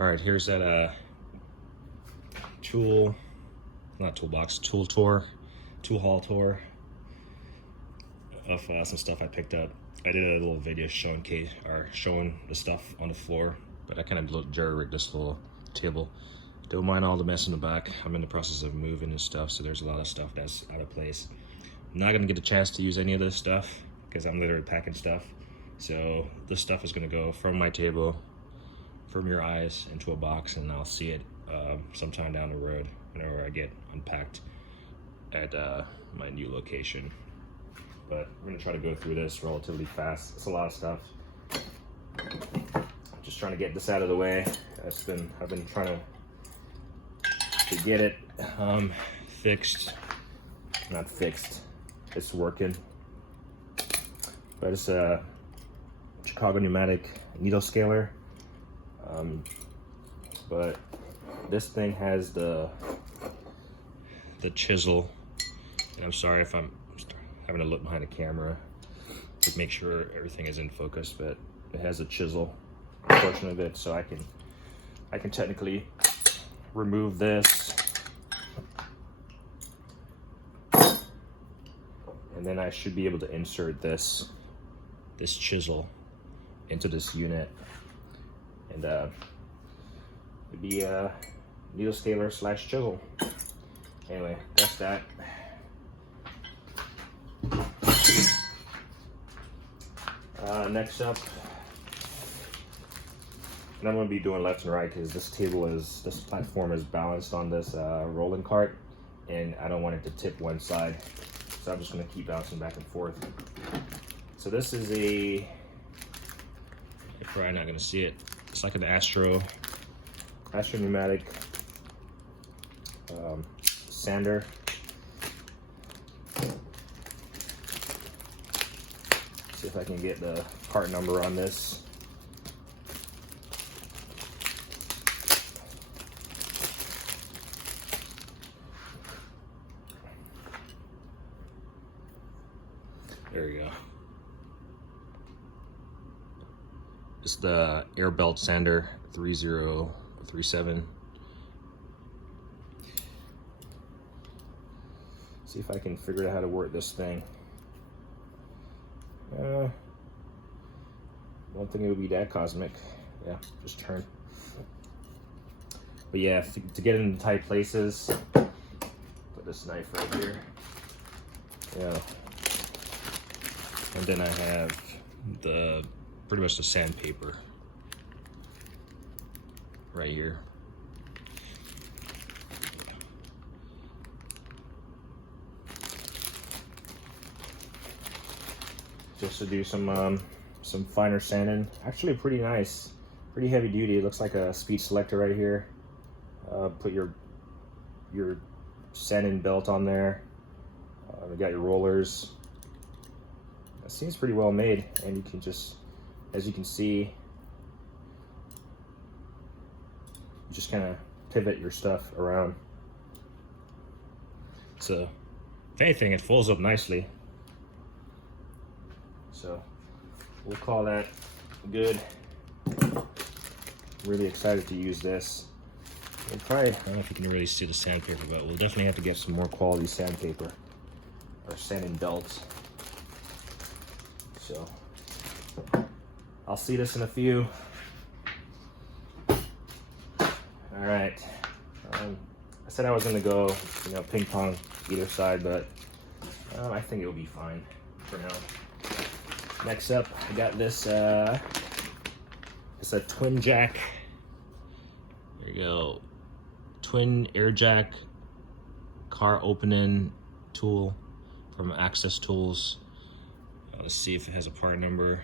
All right, here's that tool, not toolbox, tool haul tour of some stuff I picked up. I did a little video showing the stuff on the floor, but I kind of jerry-rigged this little table. Don't mind all the mess in the back. I'm in the process of moving and stuff, so there's a lot of stuff that's out of place. I'm not gonna get a chance to use any of this stuff because I'm literally packing stuff. So this stuff is gonna go from my table, from your eyes, into a box, and I'll see it sometime down the road whenever I get unpacked at my new location. But we're gonna try to go through this relatively fast. It's a lot of stuff. I'm just trying to get this out of the way. I've been trying to get it fixed. Not fixed. It's working. But it's a Chicago Pneumatic needle scaler. But this thing has the chisel, and I'm sorry if I'm having to look behind the camera to make sure everything is in focus, but it has a chisel portion of it, so I can technically remove this, and then I should be able to insert this chisel into this unit, and it'd be a needle scaler / chisel. Anyway, that's that. Next up, and I'm going to be doing left and right because this platform is balanced on this rolling cart, and I don't want it to tip one side, so I'm just going to keep bouncing back and forth. So this is you're probably not going to see it. It's like an Astro Pneumatic sander. See if I can get the part number on this. There we go. It's the Air Belt Sander 3037. See if I can figure out how to work this thing. Don't think it would be that cosmic. Yeah, just turn. But yeah, to get into tight places, put this knife right here. Yeah. And then I have pretty much the sandpaper right here. Just to do some finer sanding. Actually pretty nice, pretty heavy duty. It looks like a speed selector right here. Put your sanding belt on there. You got your rollers. It seems pretty well made, and you can just, as you can see, you just kind of pivot your stuff around. So if anything, it folds up nicely. So we'll call that good. Really excited to use this. We'll probably, I don't know if you can really see the sandpaper, but we'll definitely have to get some more quality sandpaper or sanding belts. So I'll see this in a few. All right. I said I was gonna go, ping pong either side, but I think it'll be fine for now. Next up, I got this, it's a twin jack. There you go. Twin air jack car opening tool from Access Tools. Let's see if it has a part number.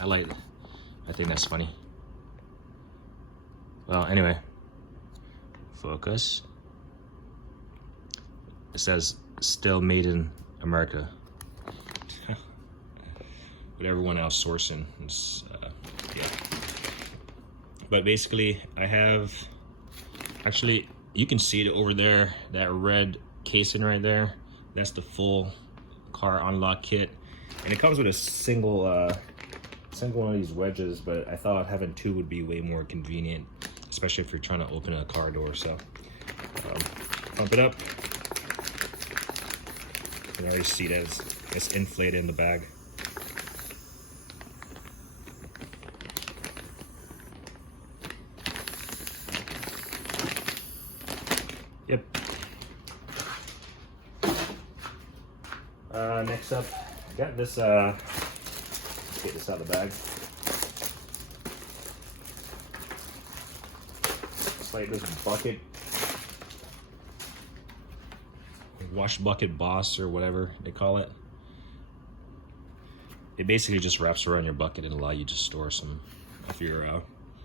I think that's funny. Well, anyway, focus. It says still made in America. With everyone else sourcing, yeah. But basically, I have, actually, you can see it over there, that red casing right there. That's the full car unlock kit, and it comes with a single assemble one of these wedges, but I thought having two would be way more convenient, especially if you're trying to open a car door. So pump it up. You can already see that it's inflated in the bag. Yep. Next up, I got this, let's get this out of the bag. It's like this bucket, wash bucket boss or whatever they call it. It basically just wraps around your bucket and allow you to store some of your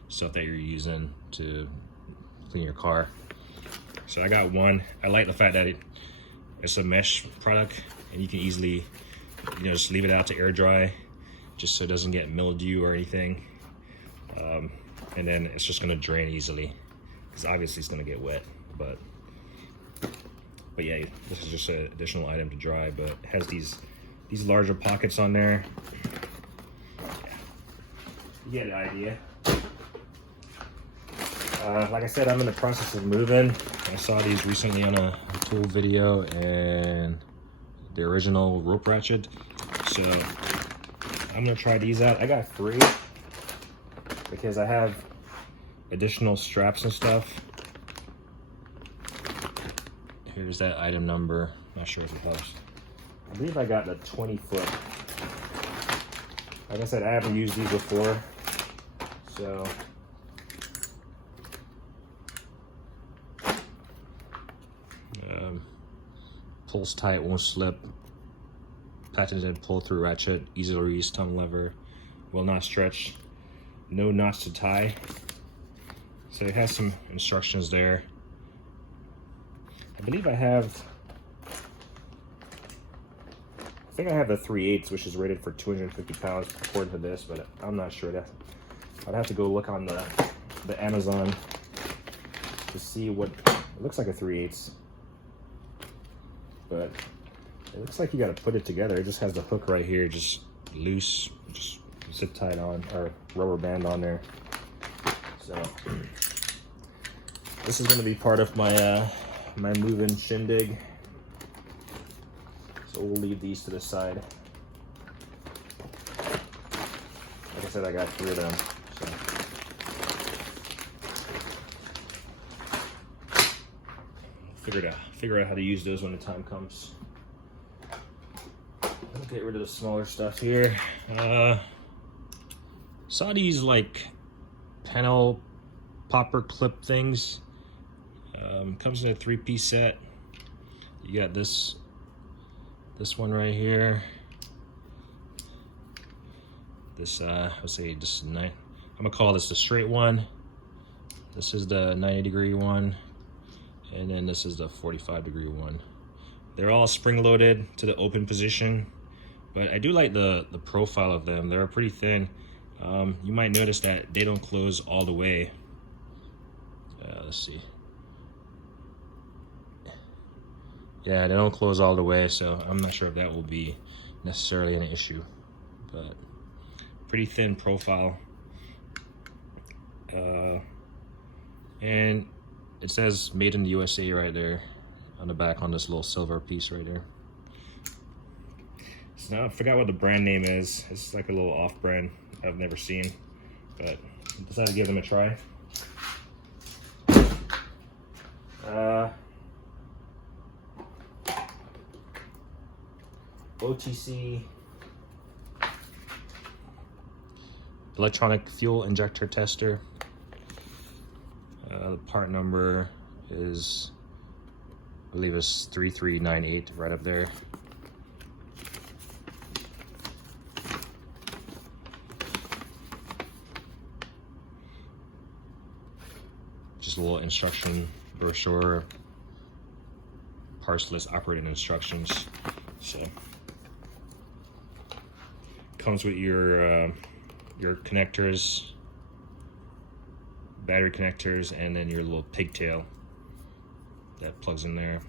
stuff that you're using to clean your car. So I got one. I like the fact that it's a mesh product and you can easily, you know, just leave it out to air dry just so it doesn't get mildew or anything. And then it's just gonna drain easily because obviously it's gonna get wet, but yeah, this is just an additional item to dry, but it has these larger pockets on there. You get the idea. Like I said, I'm in the process of moving. I saw these recently on a tool video and the original rope ratchet. So I'm gonna try these out. I got 3 because I have additional straps and stuff. Here's that item number. Not sure if it helps. I believe I got the 20-foot. Like I said, I haven't used these before, so pulls tight, won't slip. Patented pull-through ratchet, easy to release, thumb lever, will not stretch, no knots to tie. So it has some instructions there. I believe I think I have the 3/8, which is rated for 250 pounds according to this, but I'm not sure. I'd have to go look on the Amazon to see what it looks like. A 3/8, but it looks like you got to put it together. It just has the hook right here, just loose, just zip tied on, or rubber band on there. So this is going to be part of my my move-in shindig. So we'll leave these to the side. Like I said, I got 3 of them. So figure out how to use those when the time comes. I'll get rid of the smaller stuff here. Saw these like panel popper clip things. Comes in a 3-piece set. You got this one right here. This let's say this is I'm gonna call this the straight one. This is the 90-degree one, and then this is the 45-degree one. They're all spring-loaded to the open position, but I do like the profile of them. They're pretty thin. You might notice that they don't close all the way. Let's see. Yeah, they don't close all the way, so I'm not sure if that will be necessarily an issue, but pretty thin profile. And it says made in the USA right there on the back on this little silver piece right there. So now I forgot what the brand name is. It's like a little off-brand I've never seen, but I decided to give them a try. OTC electronic fuel injector tester. The part number is, I believe it's 3398, right up there. Just a little instruction brochure, parts list, operating instructions. So comes with your connectors, battery connectors, and then your little pigtail that plugs in there.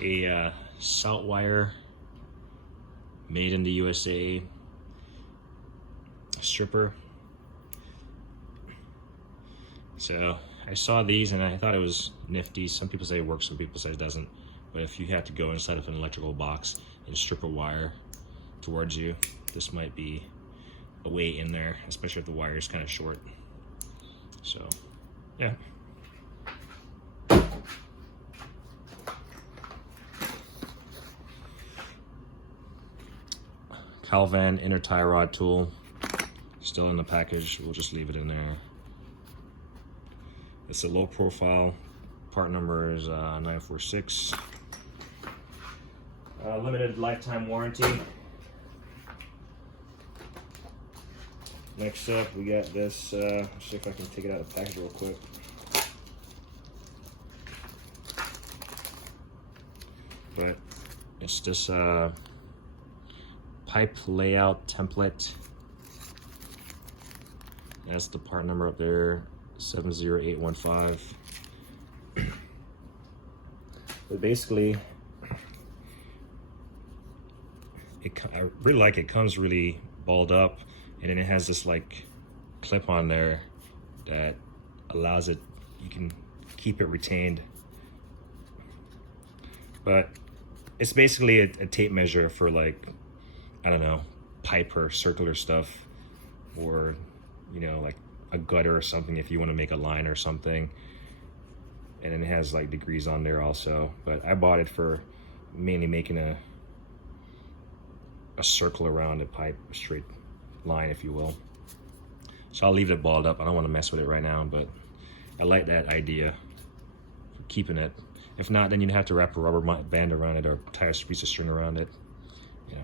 a salt wire made in the USA stripper. So I saw these and I thought it was nifty. Some people say it works, some people say it doesn't. But if you have to go inside of an electrical box and strip a wire towards you, this might be a way in there, especially if the wire is kind of short. So, yeah. Calvan inner tie rod tool, still in the package. We'll just leave it in there. It's a low profile. Part number is 946. Limited lifetime warranty. Next up, we got this. Let's see if I can take it out of the package real quick. But it's this pipe layout template. That's the part number up there, 70815. But basically, I really like it. It comes really balled up, and then it has this like clip on there that allows it, you can keep it retained. But it's basically a tape measure for, like, I don't know, pipe or circular stuff, or, you know, like a gutter or something if you want to make a line or something. And then it has like degrees on there also, but I bought it for mainly making a circle around a pipe, a straight line, if you will. So I'll leave it balled up. I don't want to mess with it right now, but I like that idea for keeping it. If not, then you'd have to wrap a rubber band around it or tie a piece of string around it. Yeah,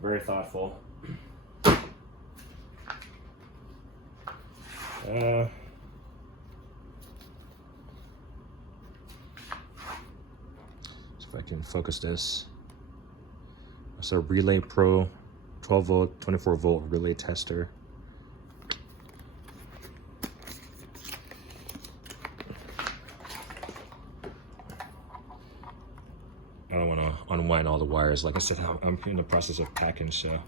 very thoughtful. If I can focus this. It's a Relay Pro 12 volt, 24 volt relay tester. I don't want to unwind all the wires. Like I said, I'm in the process of packing, so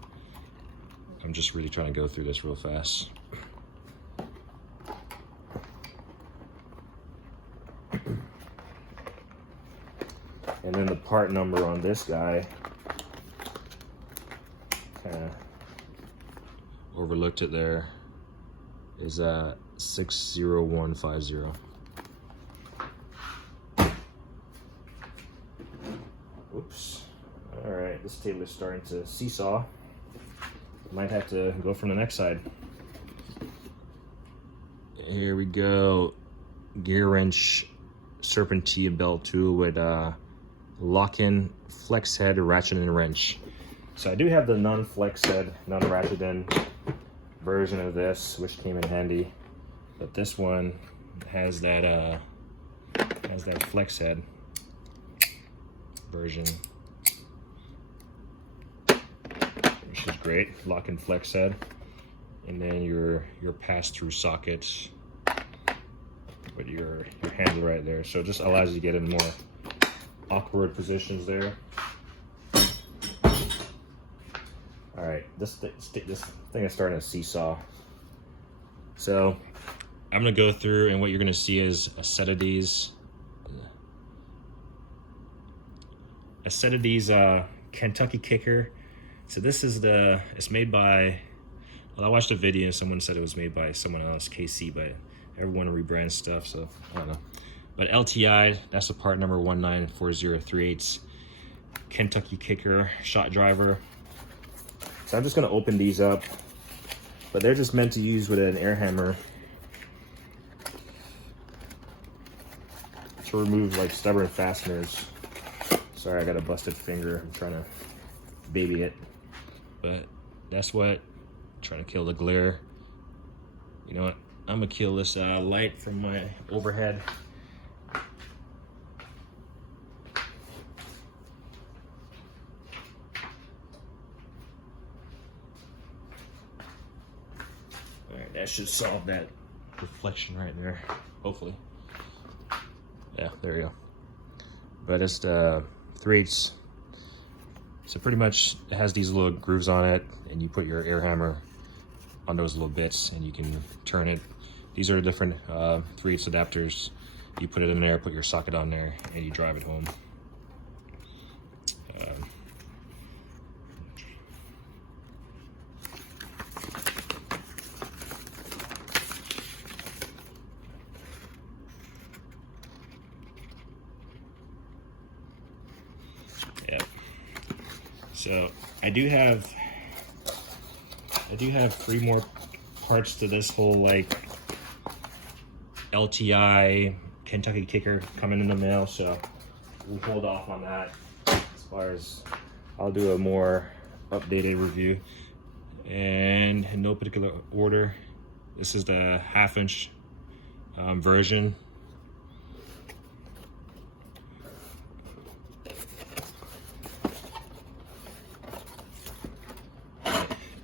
I'm just really trying to go through this real fast. And then the part number on this guy, kind of overlooked it there, is 60150. Oops. All right, this table is starting to seesaw. Might have to go from the next side. Here we go. Gear wrench serpentine belt tool with lock-in flex head, ratchet and wrench. So I do have the non-flex head, non-ratchet in version of this, which came in handy. But this one has that flex head version, which is great. Lock-in flex head, and then your pass-through sockets with your handle right there. So it just allows you to get in more awkward positions there. All right, this thing is starting to seesaw. So I'm gonna go through, and what you're gonna see is a set of these Kentucky Kicker. So this is it's made by, well, I watched a video and someone said it was made by someone else, KC, but everyone rebrands stuff, so I don't know. But LTI, that's the part number 194038. Kentucky Kicker shot driver. So I'm just gonna open these up, but they're just meant to use with an air hammer to remove like stubborn fasteners. Sorry, I got a busted finger. I'm trying to baby it, but that's what, trying to kill the glare. You know what? I'm gonna kill this light from my overhead. All right, that should solve that reflection right there, hopefully. Yeah, there you go. but it's the 3/8. So pretty much it has these little grooves on it, and you put your air hammer on those little bits and you can turn it. These are different 3/8 adapters. You put it in there, put your socket on there, and you drive it home. Yeah. So I do have 3 more parts to this whole like LTI Kentucky kicker coming in the mail, so we'll hold off on that. As far as I'll do a more updated review, and in no particular order, this is the 1/2" version.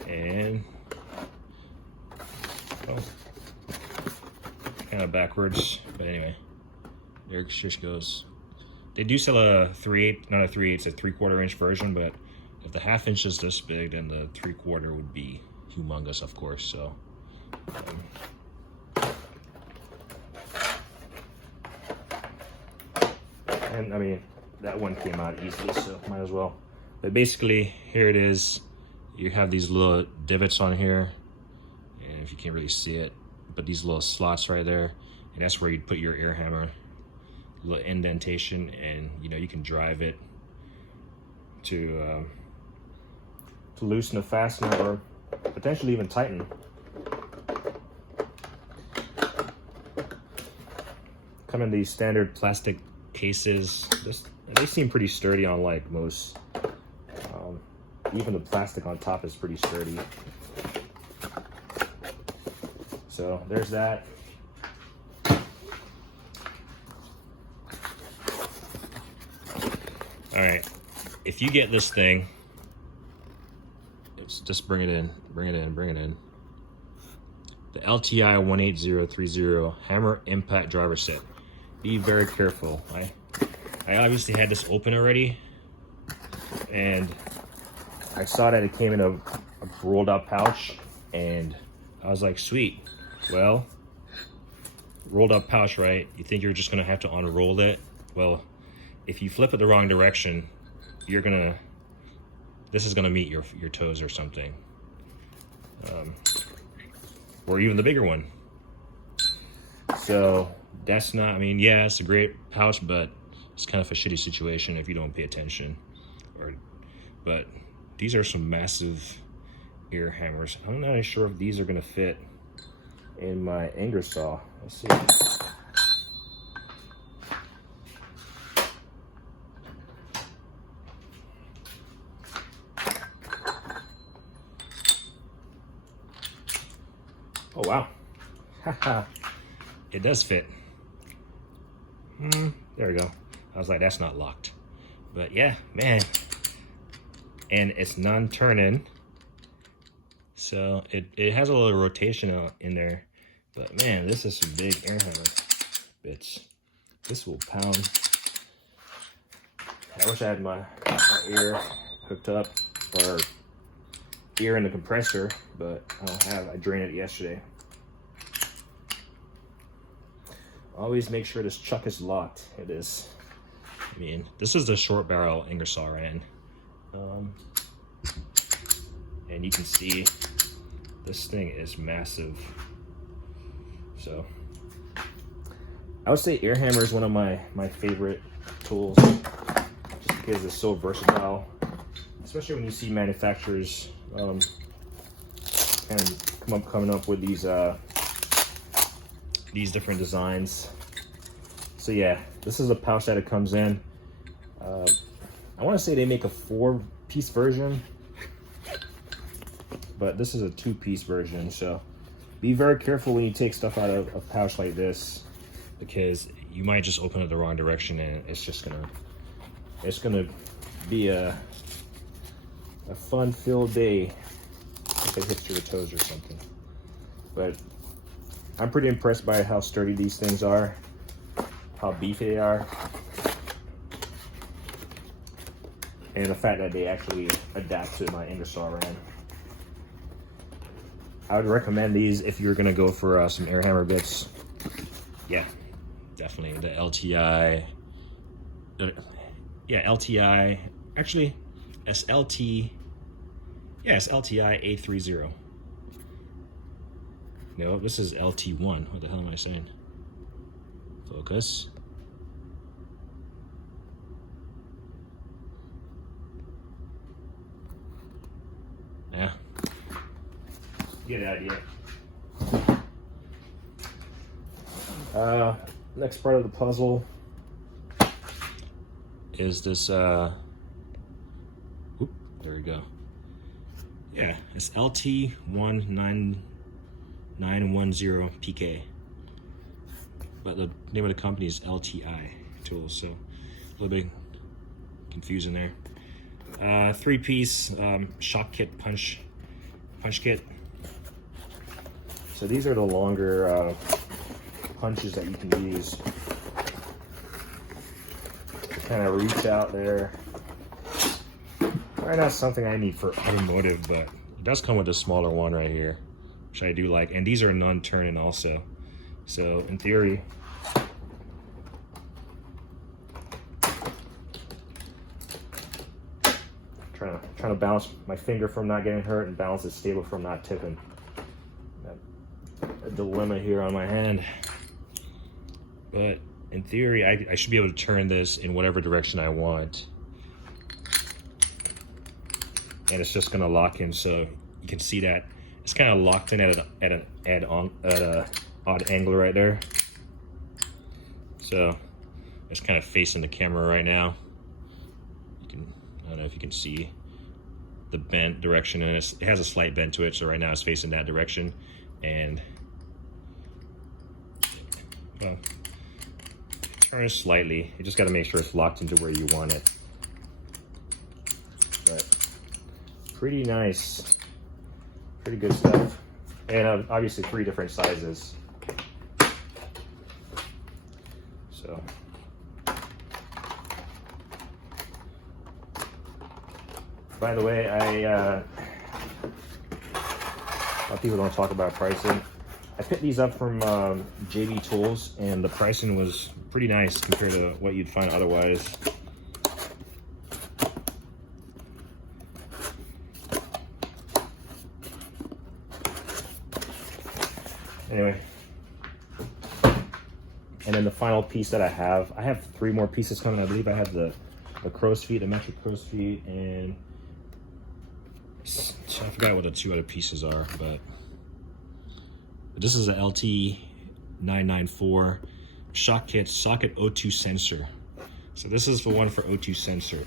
And kind of backwards, but anyway, there it just goes. They do sell a 3/8, not a 3/8, it's a 3/4 inch version, but if the 1/2" is this big, then the 3/4 would be humongous, of course. So and I mean, that one came out easily, so might as well. But basically, here it is. You have these little divots on here, and if you can't really see it, but these little slots right there, and that's where you'd put your air hammer. Little indentation, and you know, you can drive it to loosen a fastener or potentially even tighten. Come in these standard plastic cases. They seem pretty sturdy on like most. Even the plastic on top is pretty sturdy. So there's that. All right, if you get this thing, it's just bring it in. The LTI 18030 hammer impact driver set. Be very careful. I obviously had this open already, and I saw that it came in a rolled up pouch, and I was like, sweet. Well, rolled up pouch, right? You think you're just gonna have to unroll it? Well, if you flip it the wrong direction, this is gonna meet your toes or something. Or even the bigger one. So that's not, I mean, yeah, it's a great pouch, but it's kind of a shitty situation if you don't pay attention. But these are some massive air hammers. I'm not sure if these are gonna fit in my anger saw. Let's see. Oh wow. Haha. It does fit. There we go. I was like, that's not locked. But yeah, man. And it's non-turning, so it has a little rotation in there. But man, this is some big air hammer bits. This will pound. I wish I had my ear hooked up, or ear in the compressor, but I don't have. I drained it yesterday. Always make sure this chuck is locked. It is. I mean, this is the short barrel Ingersoll Rand. And you can see this thing is massive. So I would say air hammer is one of my favorite tools, just because it's so versatile, especially when you see manufacturers kind of coming up with these different designs. So yeah, this is a pouch that it comes in. I want to say they make a 4-piece version, but this is a 2-piece version. So be very careful when you take stuff out of a pouch like this, because you might just open it the wrong direction and it's gonna be a fun-filled day if it hits your toes or something. But I'm pretty impressed by how sturdy these things are, how beefy they are. and the fact that they actually adapt to my Ingersoll rod. I would recommend these if you're gonna go for some air hammer bits. Yeah, definitely the LTI. Yeah, LTI. Actually, SLT. Yeah, it's LTI A30. No, this is LT1. What the hell am I saying? Focus. Yeah. Get the idea. Next part of the puzzle is this, oop, there we go. Yeah, it's LT19910PK. But the name of the company is LTI Tools, so a little bit confusing there. 3-piece shock kit punch kit. So these are the longer punches that you can use. Kind of reach out there. Probably not something I need for automotive, but it does come with a smaller one right here, which I do like. And these are non-turning also. So in theory, trying to balance my finger from not getting hurt and balance it stable from not tipping. A dilemma here on my hand. But in theory, I should be able to turn this in whatever direction I want. And it's just gonna lock in, so you can see that it's kind of locked in at an odd angle right there. So it's kind of facing the camera right now. You can, I don't know if you can see the bent direction, and it has a slight bend to it. So right now it's facing that direction, and well, turn it slightly. You just got to make sure it's locked into where you want it. But pretty nice, pretty good stuff, and obviously 3 different sizes. So by the way, a lot of people don't talk about pricing. I picked these up from JB Tools, and the pricing was pretty nice compared to what you'd find otherwise. Anyway, and then the final piece that I have 3 more pieces coming. I believe I have the crow's feet, the metric crow's feet, and so I forgot what the 2 other pieces are, but this is a LT994 shock kit socket O2 sensor. So this is the one for O2 sensor.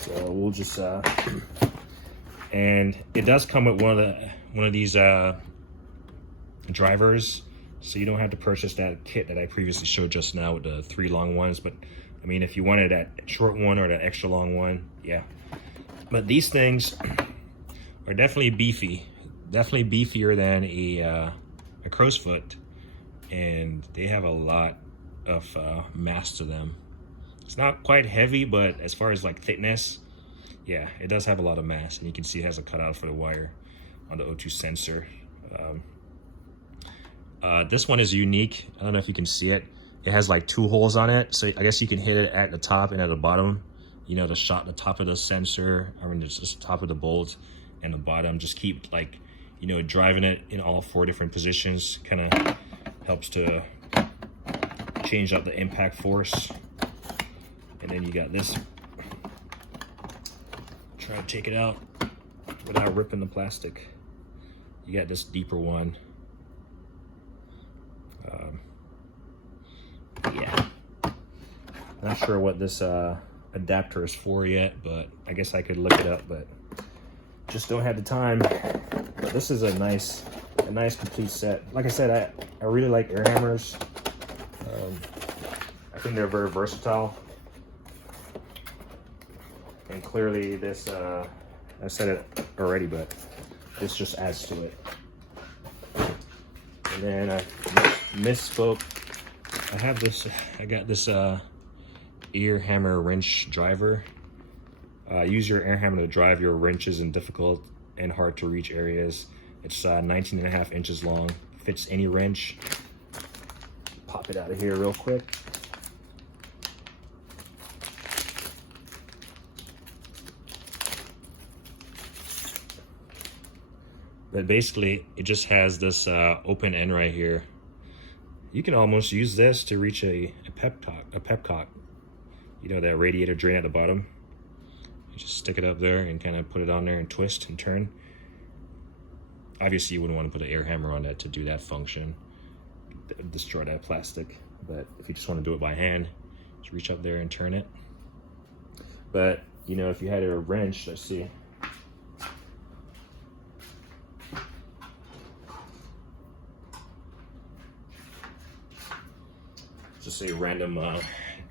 So we'll just and it does come with one of these drivers, so you don't have to purchase that kit that I previously showed just now with the 3 long ones. But I mean, if you wanted that short one or that extra long one, yeah. But these things are definitely beefy, definitely beefier than a crow's foot, and they have a lot of mass to them. It's not quite heavy, but as far as like thickness, yeah, it does have a lot of mass, and you can see it has a cutout for the wire on the O2 sensor. This one is unique. I don't know if you can see it. It has like 2 holes on it, so I guess you can hit it at the top and at the bottom. You know, the top of the sensor, I mean, just the top of the bolt and the bottom. Just keep, like, you know, driving it in all 4 different positions. Kind of helps to change out the impact force. And then you got this. Try to take it out without ripping the plastic. You got this deeper one. Yeah, not sure what this adapter is for yet, but I guess I could look it up, but just don't have the time. But this is a nice complete set. Like I said, I really like air hammers. I think they're very versatile, and clearly this I said it already, but this just adds to it. And then I misspoke. I got this ear hammer wrench driver. Use your air hammer to drive your wrenches in difficult and hard to reach areas. It's 19.5 inches long, fits any wrench. Pop it out of here real quick. But basically, it just has this open end right here. You can almost use this to reach a pepcock. You know, that radiator drain at the bottom. You just stick it up there and kind of put it on there and twist and turn. Obviously, you wouldn't want to put an air hammer on that to do that function. Destroy that plastic. But if you just want to do it by hand, just reach up there and turn it. But, you know, if you had a wrench, let's see. Just a random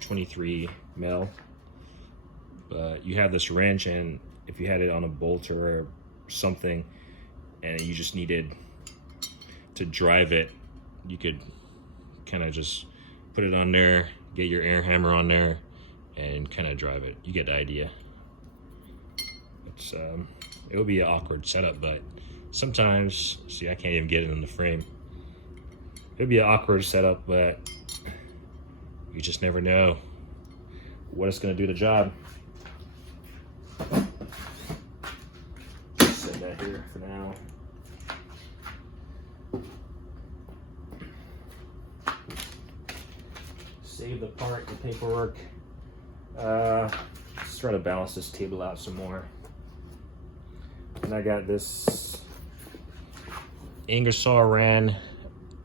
23 mil. But you have this wrench, and if you had it on a bolt or something and you just needed to drive it, you could kind of just put it on there, get your air hammer on there, and kind of drive it. You get the idea. It's it would be an awkward setup, but sometimes, see, I can't even get it in the frame. It would be an awkward setup, but you just never know what it's going to do the job. Just set that here for now. Save the part, the paperwork. Let's try to balance this table out some more. And I got this Ingersoll Rand,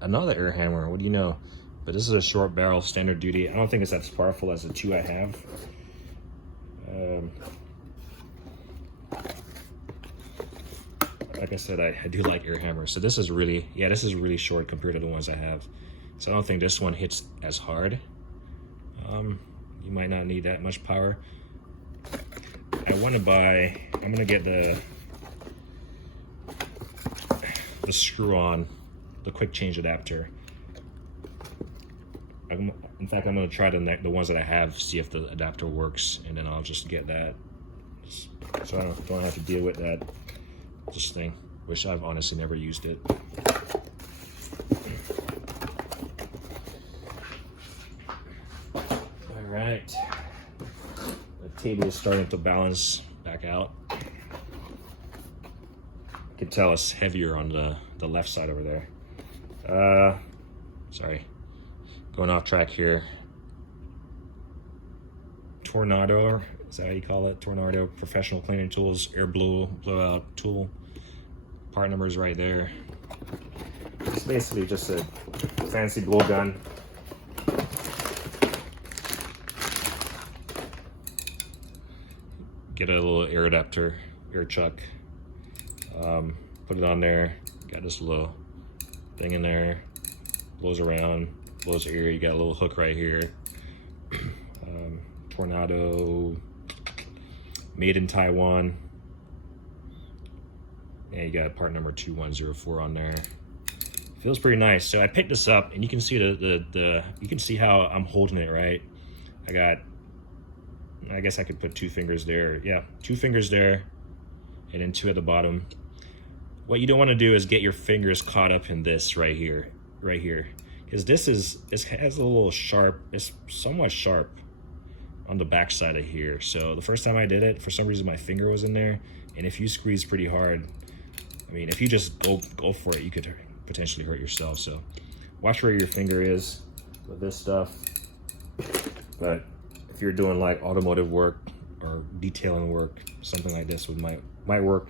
another air hammer. What do you know? But this is a short barrel, standard duty. I don't think it's as powerful as the two I have. Like I said, I do like air hammers. So this is really, yeah, this is really short compared to the ones I have. So I don't think this one hits as hard. You might not need that much power. I want to buy, I'm gonna get the screw on, the quick change adapter. In fact, I'm going to try the ones that I have, see if the adapter works, and then I'll just get that. So I don't have to deal with that this thing. Wish I've honestly never used it. All right. The table is starting to balance back out. I can tell it's heavier on the left side over there. Sorry. Going off track here. Tornado, is that how you call it? Tornado Professional Cleaning Tools, air blowout tool. Part number is right there. It's basically just a fancy blow gun. Get a little air adapter, air chuck. Put it on there. Got this little thing in there. Blows around. Blows air. You got a little hook right here. Tornado, made in Taiwan. Yeah, you got part number 2104 on there. Feels pretty nice. So I picked this up, and you can see you can see how I'm holding it, right? I guess I could put 2 fingers there. Yeah, 2 fingers there, and then 2 at the bottom. What you don't want to do is get your fingers caught up in this right here, because this has a little sharp. It's somewhat sharp on the back side of here. So the first time I did it, for some reason my finger was in there, and if you squeeze pretty hard, I mean, if you just go for it, you could potentially hurt yourself. So watch where your finger is with this stuff. But if you're doing like automotive work or detailing work, something like this might work.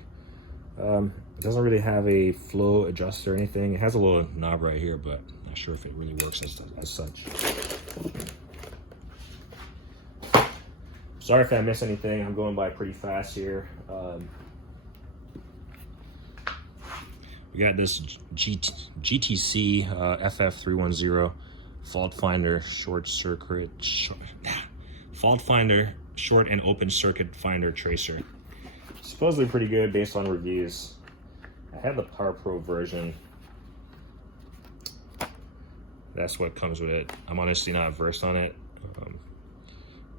It doesn't really have a flow adjuster or anything. It has a little knob right here, but I'm not sure if it really works as such. Sorry if I miss anything. I'm going by pretty fast here. We got this GTC FF310 fault finder short and open circuit finder tracer. Supposedly pretty good based on reviews. I have the Power Pro version. That's what comes with it. I'm honestly not versed on it,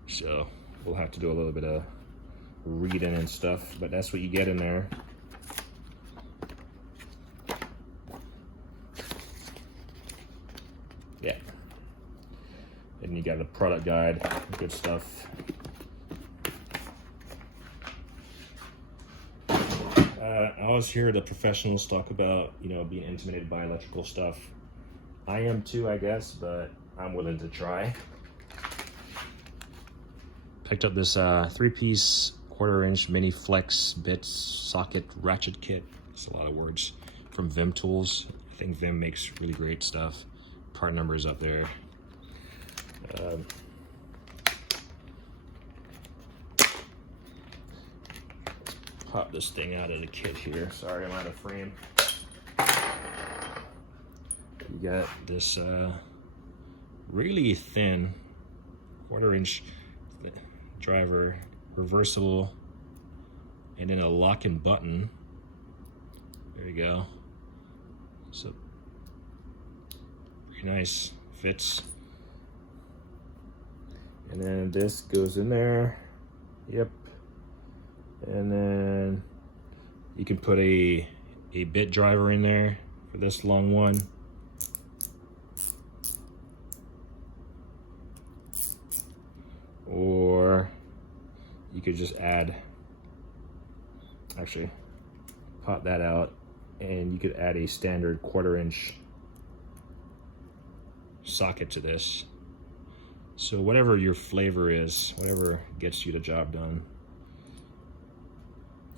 so we'll have to do a little bit of reading and stuff, but that's what you get in there. Yeah. And you got the product guide, good stuff. I always hear the professionals talk about, you know, being intimidated by electrical stuff. I am too, I guess, but I'm willing to try. Picked up this 3-piece 1/4-inch mini flex bits socket ratchet kit. It's a lot of words. From Vim Tools. I think Vim makes really great stuff. Part number is up there. Pop this thing out of the kit here. Sorry, I'm out of frame. You got this really thin 1/4-inch driver, reversible, and then a lock-in button. There you go. So very nice, fits. And then this goes in there. Yep. And then you can put a bit driver in there for this long one. Or you could just add, actually pop that out, and you could add a standard 1/4-inch socket to this. So whatever your flavor is, whatever gets you the job done.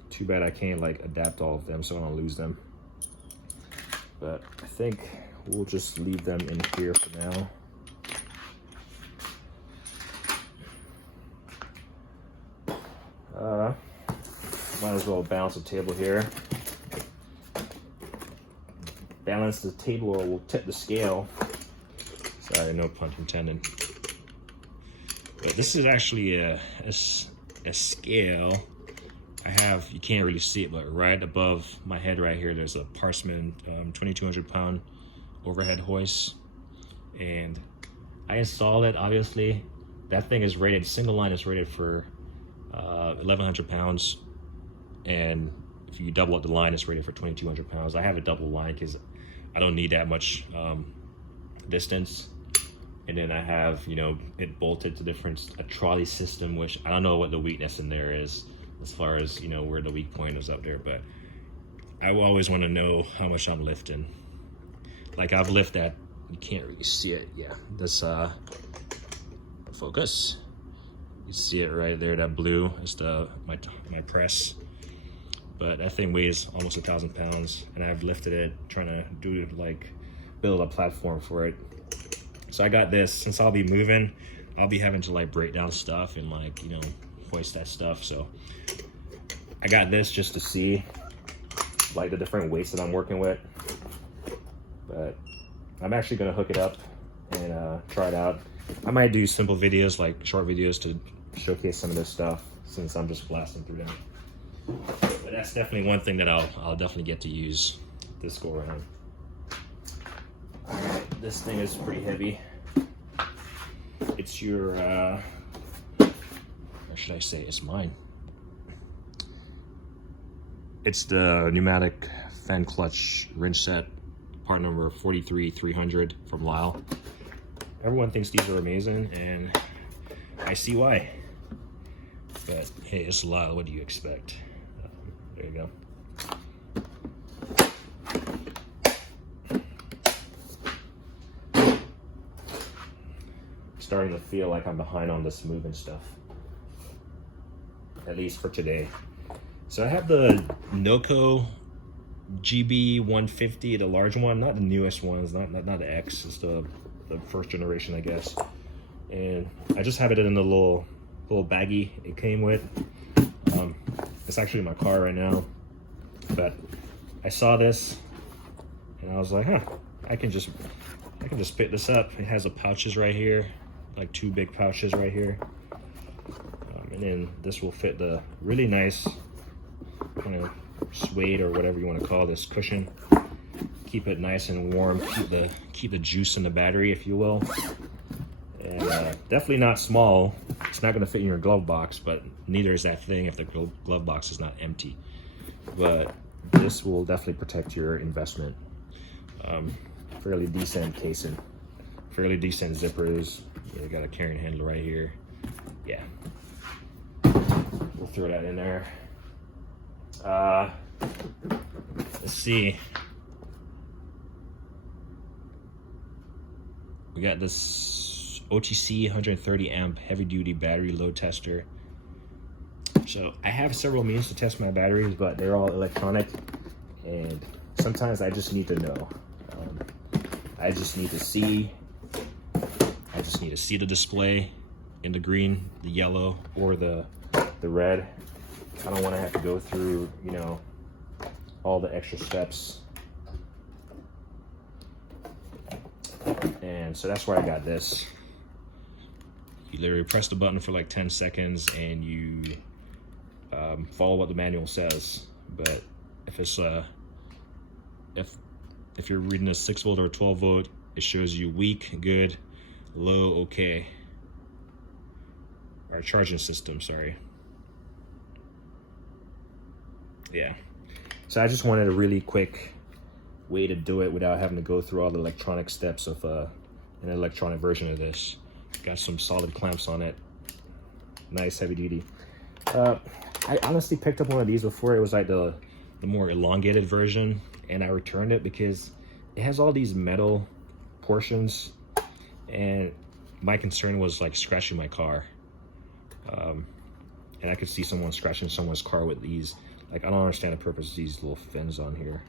Too bad I can't like adapt all of them so I don't lose them. But I think we'll just leave them in here for now. Might as well balance the table here. Balance the table or we'll tip the scale. Sorry, no pun intended. But this is actually a scale. I have, you can't really see it, but right above my head right here, there's a Parsman 2,200 pound overhead hoist. And I installed it, obviously. That thing is rated, single line is rated for 1,100 pounds. And if you double up the line, it's rated for 2,200 pounds. I have a double line because I don't need that much distance. And then I have, you know, it bolted to a trolley system, which I don't know what the weakness in there is as far as, you know, where the weak point is up there. But I always want to know how much I'm lifting. Like I've lifted that, you can't really see it. Yeah, this focus. You see it right there, that blue is my press. But that thing weighs almost 1,000 pounds, and I've lifted it trying to build a platform for it. So I got this. Since I'll be moving, I'll be having to like break down stuff and like, you know, hoist that stuff. So I got this just to see like the different weights that I'm working with. But I'm actually gonna hook it up and try it out. I might do simple videos, like short videos, to showcase some of this stuff since I'm just blasting through them. But that's definitely one thing that I'll definitely get to use this go around. Alright, this thing is pretty heavy. It's your, or should I say it's mine. It's the Pneumatic fan clutch wrench set, part number 43300 from Lyle. Everyone thinks these are amazing, and I see why. But hey, it's Lyle, what do you expect? There you go. Starting to feel like I'm behind on this moving stuff, at least for today. So I have the Noko Gb 150, the large one, not the newest ones, not the X, it's the first generation, I guess. And I just have it in the little baggie it came with. It's actually in my car right now, but I saw this and I was like, huh, I can just pick this up. It has the pouches right here, like 2 big pouches right here, and then this will fit the really nice kind of suede or whatever you want to call this cushion. keep it nice and warm, keep the juice in the battery, if you will. And definitely not small. It's not going to fit in your glove box, but neither is that thing if the glove box is not empty. But this will definitely protect your investment. Fairly decent casing, fairly decent zippers. You got a carrying handle right here. Yeah, we'll throw that in there. Let's see. We got this OTC 130 amp heavy duty battery load tester. So I have several means to test my batteries, but they're all electronic, and sometimes I just need to know. I just need to see the display in the green, the yellow, or the red. I don't want to have to go through, you know, all the extra steps. And so that's why I got this. You literally press the button for like 10 seconds and you follow what the manual says. But if it's if you're reading a 6 volt or a 12 volt, it shows you weak, good, low, okay. Our charging system, sorry. Yeah. So I just wanted a really quick way to do it without having to go through all the electronic steps of an electronic version of this. Got some solid clamps on it. Nice, heavy duty. I honestly picked up one of these before. It was like the more elongated version, and I returned it because it has all these metal portions, and my concern was like scratching my car. And I could see someone scratching someone's car with these. Like, I don't understand the purpose of these little fins on here.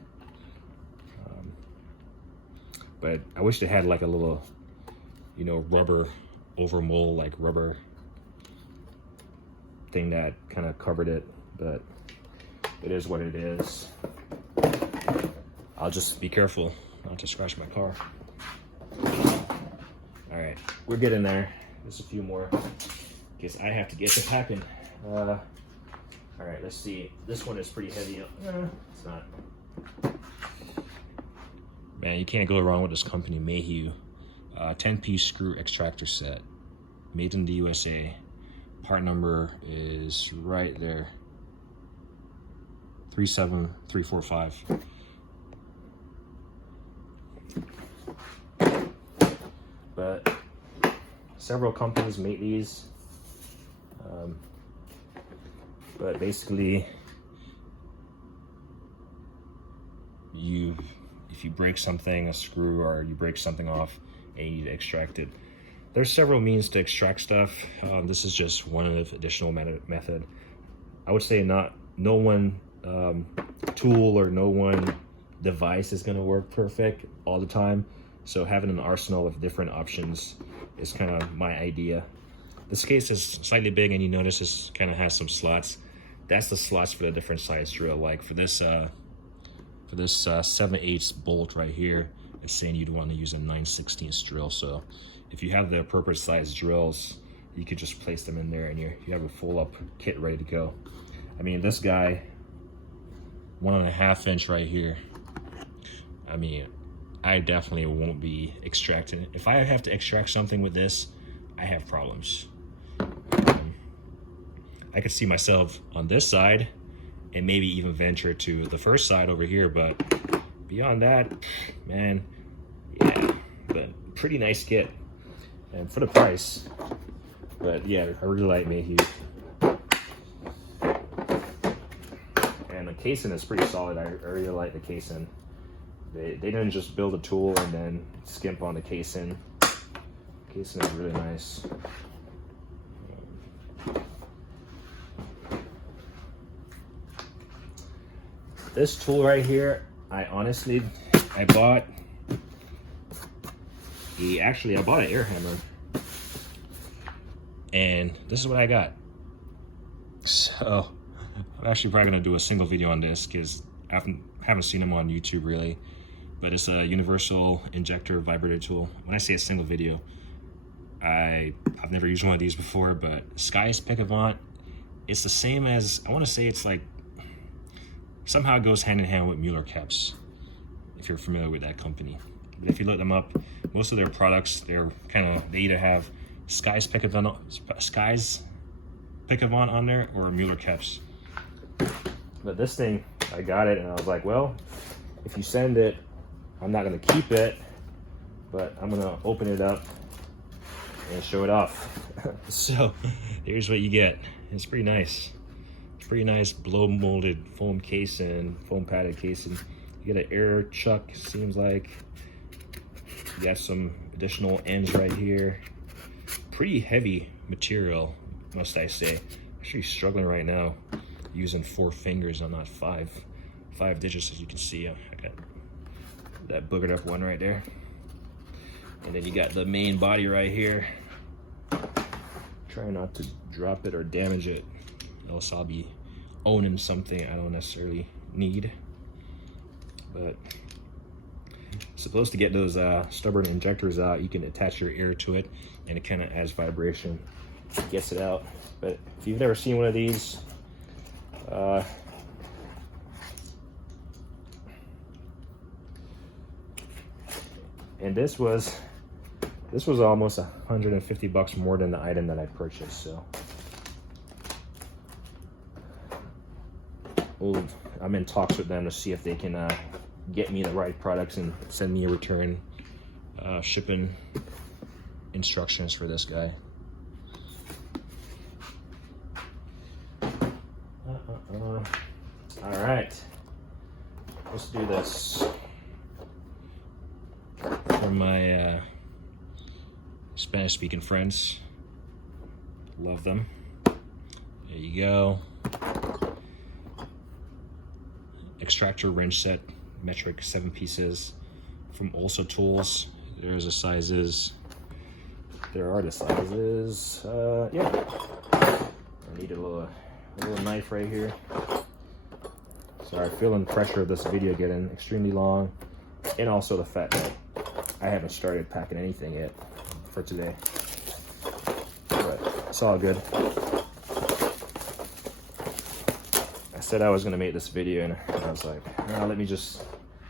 But I wish they had like a little, you know, rubber overmold, like rubber thing that kind of covered it, but it is what it is. I'll just be careful not to scratch my car. All right, we're getting there. There's a few more. Guess I have to get to packing. All right, let's see. This one is pretty heavy. It's not. Man, you can't go wrong with this company, Mayhew. 10-piece screw extractor set, made in the USA. Part number is right there, 37345. But several companies make these. But basically, if you break something, a screw, or you break something off and you need to extract it, there's several means to extract stuff. This is just one additional method. I would say no one tool or no one device is going to work perfect all the time. So having an arsenal of different options is kind of my idea. This case is slightly big, and you notice this kind of has some slots. That's the slots for the different size drill. Like for this 7/8 bolt right here, it's saying you'd want to use a 9/16 drill. So if you have the appropriate size drills, you could just place them in there, and you have a full up kit ready to go. I mean, this guy, 1.5 inch right here. I mean, I definitely won't be extracting it. If I have to extract something with this, I have problems. I could see myself on this side and maybe even venture to the first side over here, but beyond that, man, yeah, but pretty nice kit, and for the price. But yeah, I really like Mayhew, and the casing is pretty solid. I really like the casing. They didn't just build a tool and then skimp on the casing. Casing is really nice. This tool right here, I bought an air hammer, and this is what I got. So I'm actually probably gonna do a single video on this because I haven't seen them on YouTube really. But it's a universal injector vibrator tool. When I say a single video, I've never used one of these before, but Sky's Pick Avant, it's the same as, I want to say it's like, somehow it goes hand in hand with Mueller caps. if you're familiar with that company. But if you look them up, most of their products, they either have Skies Pickavon on there or Mueller caps. But this thing, I got it and I was like, well, if you send it, I'm not gonna keep it, but I'm gonna open it up and show it off. So here's what you get. It's pretty nice. It's pretty nice blow molded foam casing, foam padded casing. You get an air chuck, seems like. You got some additional ends right here. Pretty heavy material, must I say. Actually struggling right now using 4 fingers and not 5 digits, as you can see. I got that boogered up one right there. And then you got the main body right here. Try not to drop it or damage it, else I'll be owning something I don't necessarily need. But supposed to get those stubborn injectors out. You can attach your ear to it and it kind of adds vibration, gets it out. But if you've never seen one of these, and this was almost $150 more than the item that I purchased. So I'm in talks with them to see if they can get me the right products and send me a return shipping instructions for this guy. All right, let's do this. For my Spanish-speaking friends, love them. There you go. Extractor wrench set, metric 7 pieces from Also Tools. There's the sizes. There are the sizes. Yeah. I need a little knife right here. Sorry, feeling pressure of this video getting extremely long, and also the fact that I haven't started packing anything yet for today. But it's all good. I said I was gonna make this video and I was like, no, let me just,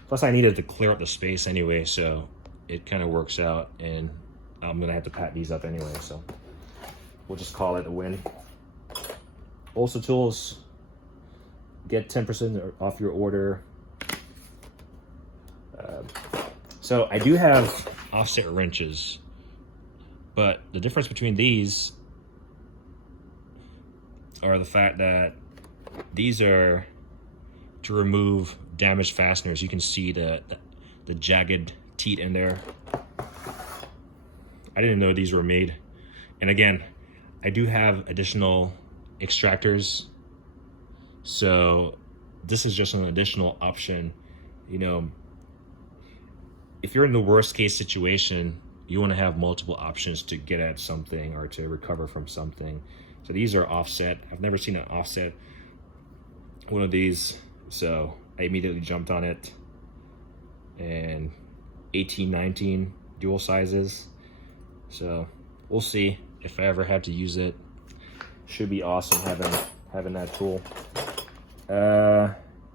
plus I needed to clear up the space anyway, so it kind of works out, and I'm gonna have to pack these up anyway, so we'll just call it a win. Also Tools, get 10% off your order. So I do have offset wrenches, but the difference between these are the fact that these are to remove damaged fasteners. You can see the jagged teeth in there. I didn't know these were made. And again, I do have additional extractors, so this is just an additional option. You know, if you're in the worst case situation, you want to have multiple options to get at something or to recover from something. So these are offset. I've never seen an offset one of these, so I immediately jumped on it. And 18, 19 dual sizes. So we'll see if I ever have to use it. Should be awesome having that tool.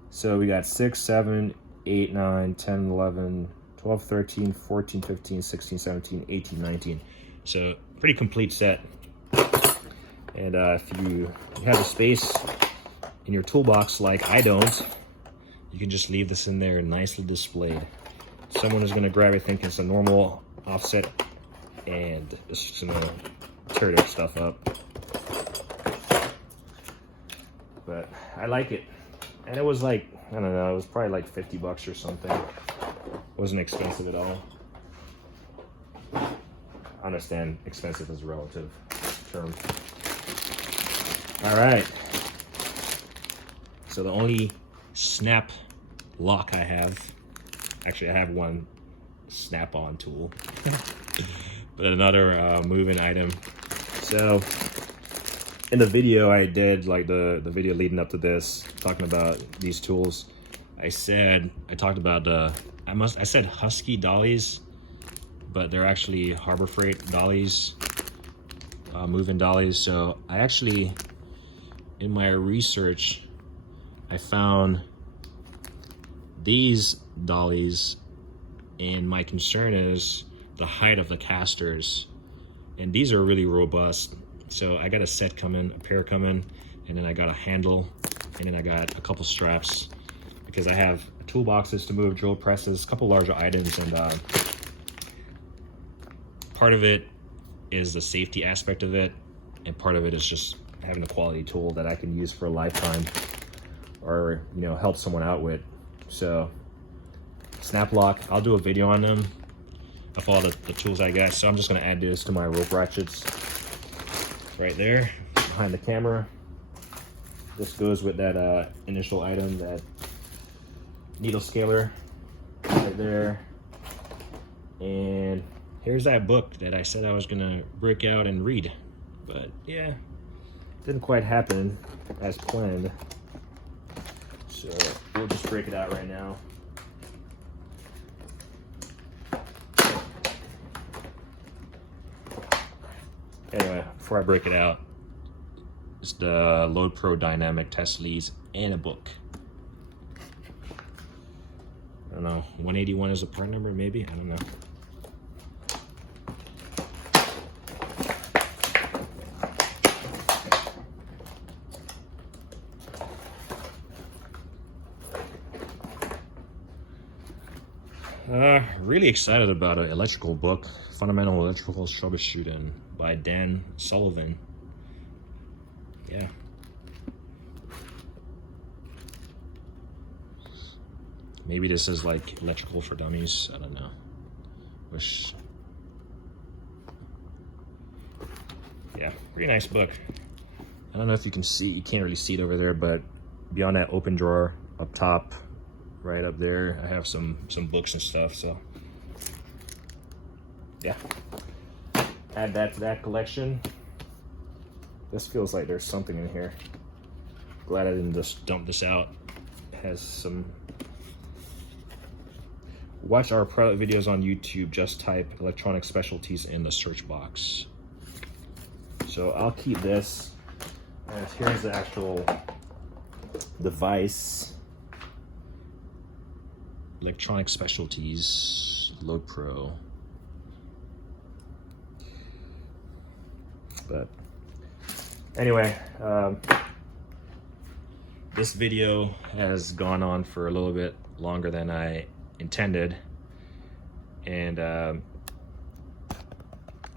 So we got 6, 7, 8, 9, 10, 11, 12, 13, 14, 15, 16, 17, 18, 19. So pretty complete set. And if you have a space in your toolbox like I don't, you can just leave this in there nicely displayed. Someone is gonna grab it thinking it's a normal offset, and it's just gonna tear their stuff up. But I like it. And it was like, I don't know, it was probably like $50 or something. It wasn't expensive at all. I understand expensive is a relative term. All right. So the only snap lock I have, actually I have one snap-on tool, but another moving item. So in the video I did, like the video leading up to this, talking about these tools, I talked about I said Husky Dollies, but they're actually Harbor Freight Dollies, moving Dollies. So I actually, in my research, I found these dollies, and my concern is the height of the casters, and these are really robust. So I got a set coming, a pair coming, and then I got a handle, and then I got a couple straps, because I have toolboxes to move, drill presses, a couple larger items, and part of it is the safety aspect of it, and part of it is just having a quality tool that I can use for a lifetime, or help someone out with. So snap lock, I'll do a video on them of all the tools I got. So I'm just going to add this to my rope ratchets right there behind the camera. This goes with that initial item, that needle scaler right there. And here's that book that I said I was gonna break out and read, but yeah, didn't quite happen as planned. So we'll just break it out right now. Anyway, before I break it out, it's the Load Pro Dynamic Test Leads and a book. I don't know, 181 is a part number, maybe? I don't know. Really excited about an electrical book, Fundamental Electrical Troubleshooting by Dan Sullivan. Yeah. Maybe this is like electrical for dummies. I don't know. Yeah, pretty nice book. I don't know if you can see, you can't really see it over there, but beyond that open drawer up top, right up there, I have some books and stuff. So yeah, add that to that collection. This feels like there's something in here. Glad I didn't just dump this out. It has some. Watch our product videos on YouTube. Just type electronic specialties in the search box. So I'll keep this. And here's the actual device. Electronic specialties, Load Pro. But anyway, this video has gone on for a little bit longer than I intended, and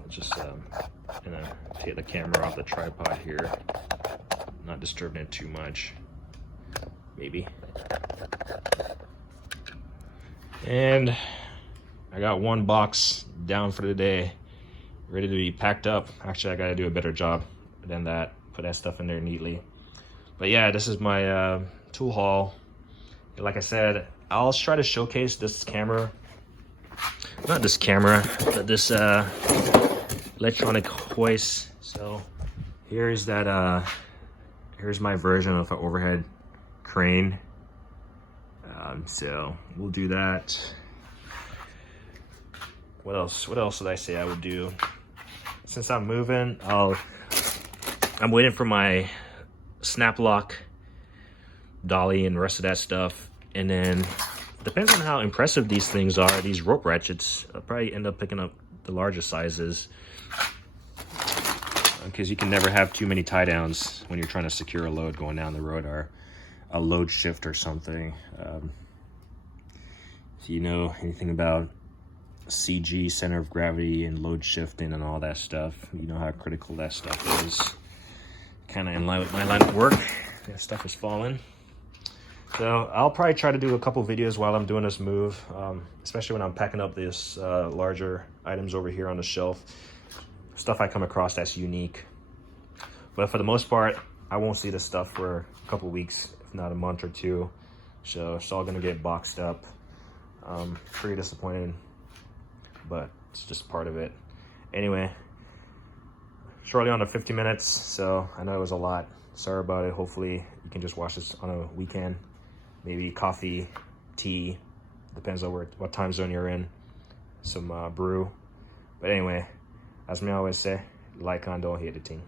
just gonna take the camera off the tripod here, not disturbing it too much, maybe. And I got one box down for the day, ready to be packed up. Actually, I gotta do a better job than that, put that stuff in there neatly. But yeah, this is my tool haul. Like I said, I'll try to showcase this camera, not this camera, but this electronic hoist. So here's that, here's my version of an overhead crane. So we'll do that. What else did I say I would do? Since I'm moving, I'm waiting for my snap lock, dolly, and the rest of that stuff. And then, depends on how impressive these things are, these rope ratchets, I'll probably end up picking up the larger sizes, because you can never have too many tie downs when you're trying to secure a load going down the road, or a load shift or something. If you know anything about CG, center of gravity, and load shifting and all that stuff, you know how critical that stuff is. Kind of in line with my line of work. That stuff is falling. So I'll probably try to do a couple videos while I'm doing this move, especially when I'm packing up this larger items over here on the shelf. Stuff I come across that's unique. But for the most part, I won't see this stuff for a couple weeks, if not a month or two. So it's all gonna get boxed up. Pretty disappointed, but it's just part of it. Anyway, shortly under 50 minutes, so I know it was a lot. Sorry about it. Hopefully you can just watch this on a weekend. Maybe coffee, tea, depends on what time zone you're in. Some brew. But anyway, as me always say, like, don't hate the team.